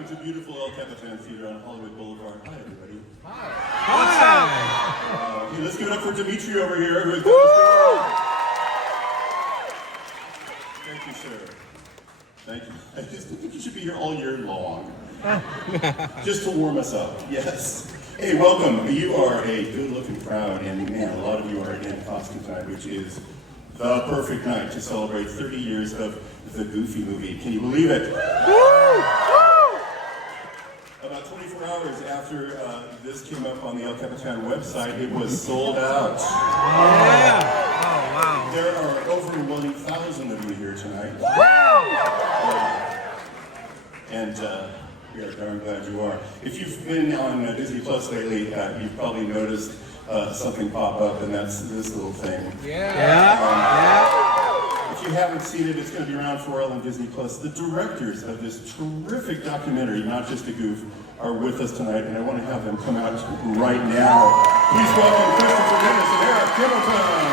welcome to beautiful El Capitan Theater on Hollywood Boulevard. Hi, everybody. Hi. Hey, let's give it up for Dimitri over here, who has done this. Thank you, sir. Thank you. I just think you should be here all year long, just to warm us up. Yes. Hey, welcome. You are a good-looking crowd, and man, a lot of you are in costume tonight, which is the perfect night to celebrate 30 years of the Goofy movie. Can you believe it? About 24 hours after this came up on the El Capitan website, it was sold out. Yeah. Oh, wow. There are over 1,000 of you here tonight. And we are darn glad you are. If you've been on Disney Plus lately, you've probably noticed something pop up, and that's this little thing. If you haven't seen it, it's going to be around for a while on Disney Plus. The directors of this terrific documentary, Not Just a Goof, are with us tonight, and I want to have them come out right now. Please welcome Christopher Ninness and Eric Kimelton.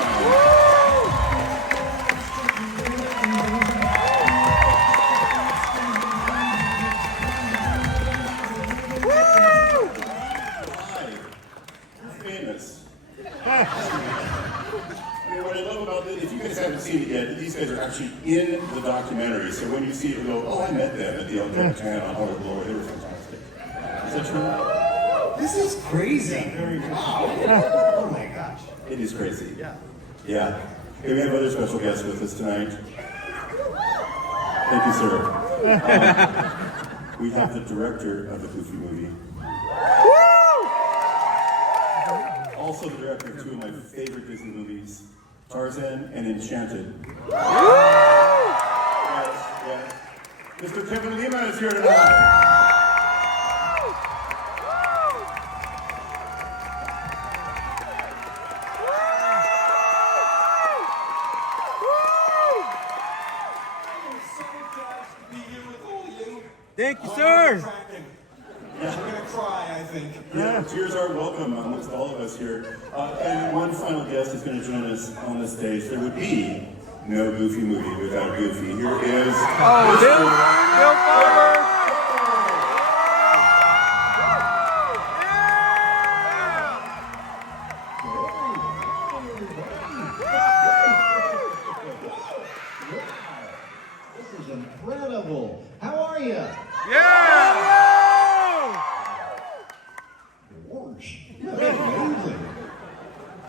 Seen it yet, these guys are actually in the documentary, so when you see it, you go, oh, I met them at the El Capitan on Hollywood Boulevard. They were fantastic. Is that true? This is crazy. Wow. Oh my gosh. It is crazy. Yeah. Hey, we have other special guests with us tonight. Thank you, sir. We have the director of the Goofy movie. Also the director of two of my favorite Disney movies, Tarzan and Enchanted. Yes. Mr. Kevin Lima is here tonight. Thank you, sir. I'm gonna cry, I think. Yeah, tears are welcome amongst all of us here. And one final guest is going to join us on the stage. There would be no Goofy movie without Goofy. Here is Bill Farmer. This is incredible. How are you?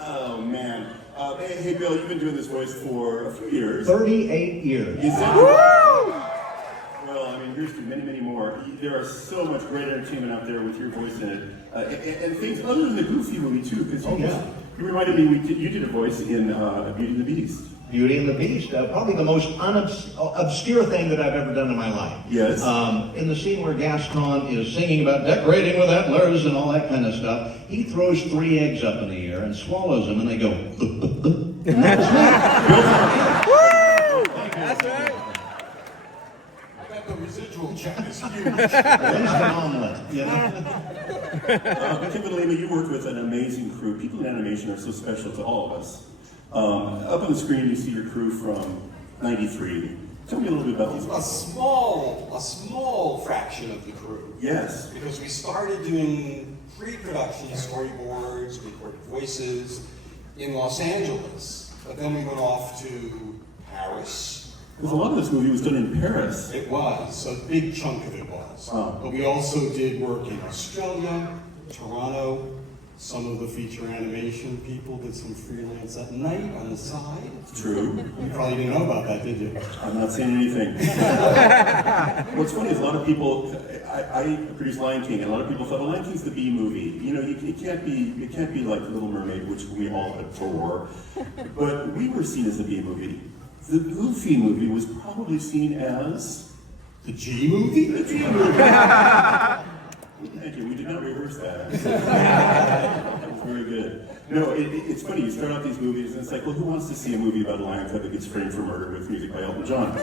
Oh, man. Hey, Bill, you've been doing this voice for a few years. 38 years. Is that Well, I mean, here's to many, many more. There are so much great entertainment out there with your voice in it. And things other than the Goofy movie, too, because you reminded me, you did a voice in Beauty and the Beast. Beauty and the Beast, probably the most obscure thing that I've ever done in my life. Yes. In the scene where Gaston is singing about decorating with antlers and all that kind of stuff, he throws 3 eggs up in the air and swallows them, and they go, and that was me. That's right. I bet the residual check is huge. There's an omelet, you know? Kevin Lima, you worked with an amazing crew. People in animation are so special to all of us. Up on the screen, you see your crew from '93. Tell me a little bit about these. A small fraction of the crew. Yes. Because we started doing pre-production storyboards, recorded voices in Los Angeles, but then we went off to Paris. Because a lot of this movie was done in Paris. It was, a big chunk of it was. But we also did work in Australia, Toronto. Some of the feature animation people did some freelance at night on the side. True. You probably didn't know about that, did you? I'm not saying anything. What's funny is a lot of people, I produced Lion King, and a lot of people thought, well, Lion King's the B movie. You know, it can't be like The Little Mermaid, which we all adore. But we were seen as the B movie. The Goofy movie was probably seen as The G movie? the G movie. Thank you. We did not rehearse that. That was very good. No, it's funny. You start out these movies, and it's like, well, who wants to see a movie about a lion cub that gets framed for murder with music by Elton John?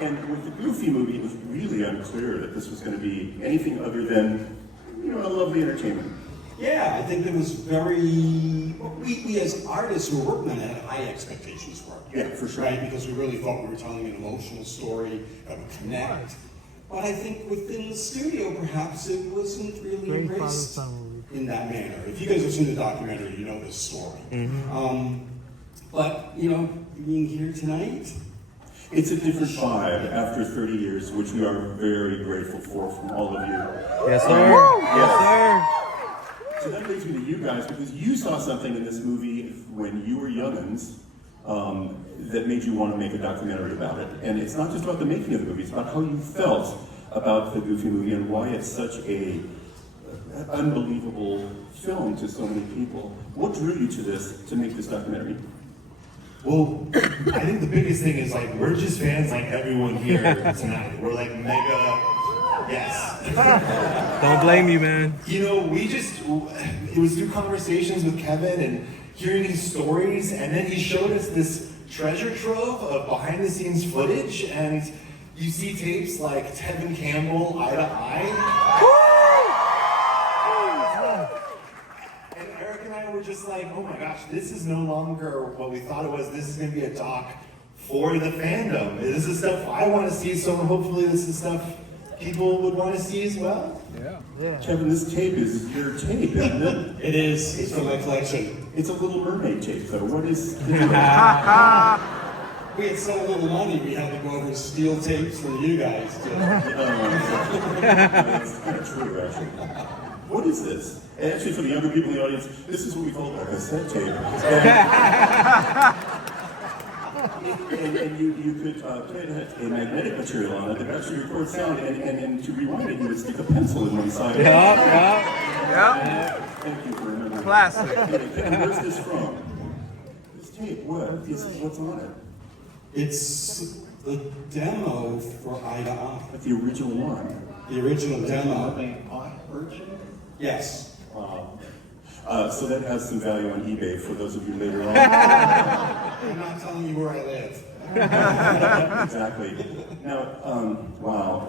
And with the Goofy movie, it was really unclear that this was going to be anything other than, you know, a lovely entertainment. Yeah, I think it was very. We as artists who were working on it had high expectations for it. Yeah, for sure. Right, because we really thought we were telling an emotional story that would connect. But I think within the studio, perhaps it wasn't really embraced in that manner. If you guys have seen the documentary, you know this story. But, you know, being here tonight, it's a different vibe after 30 years, which we are very grateful for from all of you. Yes, sir. Yes, sir. So that brings me to you guys, because you saw something in this movie when you were young'uns that made you want to make a documentary about it. And it's not just about the making of the movie, it's about how you felt about the Goofy movie and why it's such a unbelievable film to so many people. What drew you to this, to make this documentary? Well, I think the biggest thing is like we're just fans like everyone here tonight. We're like mega yes. Don't blame you, man. You know, it was through conversations with Kevin and hearing his stories, and then he showed us this treasure trove of behind the scenes footage, and you see tapes like Tevin Campbell, Eye to Eye. We're just like, oh my gosh, this is no longer what we thought it was. This is going to be a doc for the fandom. This is stuff I want to see, so hopefully this is stuff people would want to see as well. Yeah. Kevin, this tape is your tape, isn't it? it is. It's from my collection. It's a Little Mermaid tape, though. What is the deal? We had so little money, we had to go over and steal tapes from you guys. That's kind of true, actually. What is this? Actually, for the younger people in the audience, this is what we call a cassette tape. And you could put a magnetic material on it that actually records sound, and to rewind it, you would stick a pencil in one side. Yeah. Thank you for remembering. Classic. And where's this from? This tape, what's on it? It's the demo for Eye to Eye. Like the original one. The original demo. Version? Yes. Wow. So that has some value on eBay for those of you later on. I'm not telling you where I live. Exactly. Now, wow.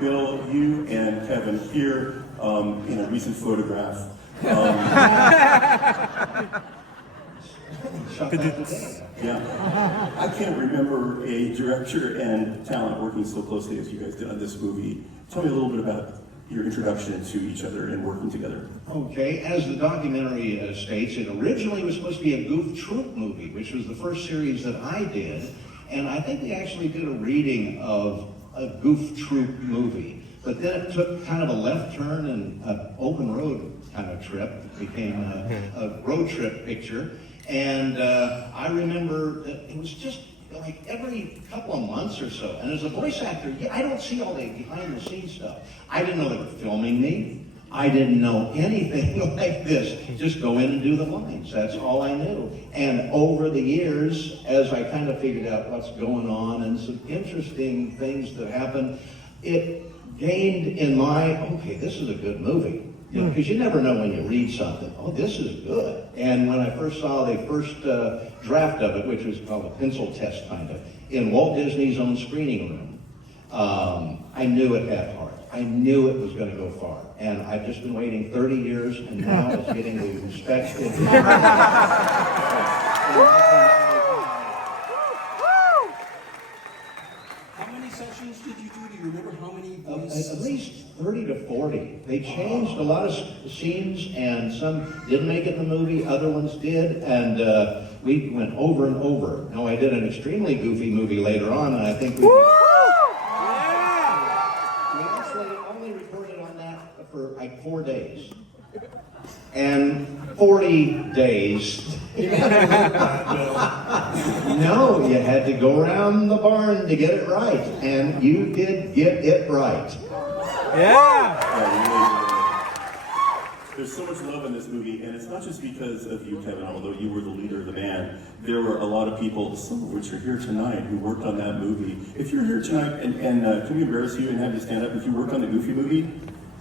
Bill, you and Kevin here in a recent photograph. Yeah. I can't remember a director and talent working so closely as you guys did on this movie. Tell me a little bit about your introduction to each other and working together. Okay, as the documentary states, it originally was supposed to be a Goof Troop movie, which was the first series that I did, and I think they actually did a reading of a Goof Troop movie. But then it took kind of a left turn and an open road kind of trip. It became a road trip picture. And I remember that it was just like every couple of months or so. And as a voice actor, I don't see all the behind the scenes stuff. I didn't know they were filming me. I didn't know anything like this. Just go in and do the lines. That's all I knew. And over the years, as I kind of figured out what's going on and some interesting things that happened, it gained in my, okay, this is a good movie. Because you never know when you read something, oh, this is good. And when I first saw the first draft of it, which was called a pencil test kind of, in Walt Disney's own screening room, I knew it had heart. I knew it was going to go far. And I've just been waiting 30 years, and now it's getting the respect. How many sessions did you do? Do you remember how many? At least 30 to 40. They changed a lot of scenes, and some didn't make it in the movie, other ones did, and we went over and over. Now, I did an extremely goofy movie later on, and I think we actually only recorded on that for like 4 days. And 40 days. No, you had to go around the barn to get it right, and you did get it right. Yeah. There's so much love in this movie, and it's not just because of you, Kevin, although you were the leader of the band. There were a lot of people, some of which are here tonight, who worked on that movie. If you're here tonight, and can we embarrass you and have you stand up if you worked on the Goofy movie?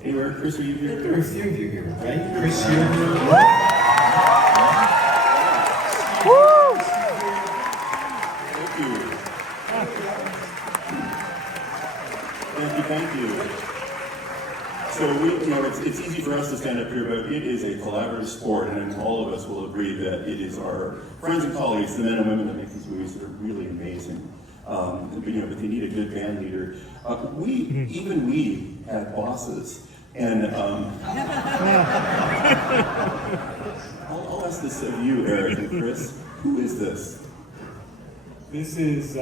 Anywhere? Chris, are you here? There are a few of you here, right? Chris, you're Thank you. So it's easy for us to stand up here, but it is a collaborative sport, and all of us will agree that it is our friends and colleagues, the men and women that make these movies, that are really amazing. But they need a good band leader. Even we had bosses, and I'll ask this of you, Eric and Chris. Who is this? This is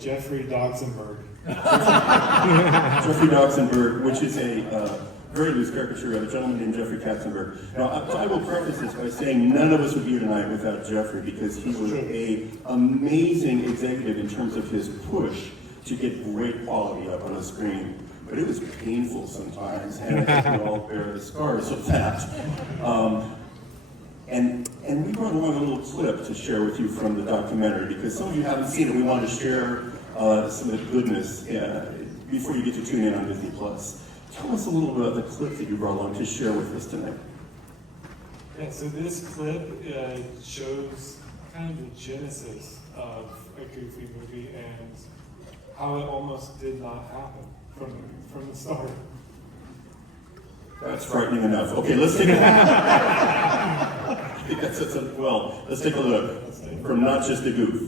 Jeffrey Doxenberg. Jeffrey Doxenberg, which is a very loose caricature of a gentleman named Jeffrey Katzenberg. Now, I will preface this by saying none of us would be here tonight without Jeffrey, because he was an amazing executive in terms of his push to get great quality up on the screen. But it was painful sometimes, and I think we all bear the scars of that. And we brought along a little clip to share with you from the documentary, because some of you haven't seen it. We wanted to share some of the goodness before you get to tune in on Disney+. Tell us a little bit about the clip that you brought along to share with us tonight. Yeah, so this clip shows kind of the genesis of a Goofy movie and how it almost did not happen from the start. That's frightening enough. Okay, let's take a look. Let's take a look from Not Just a Goof.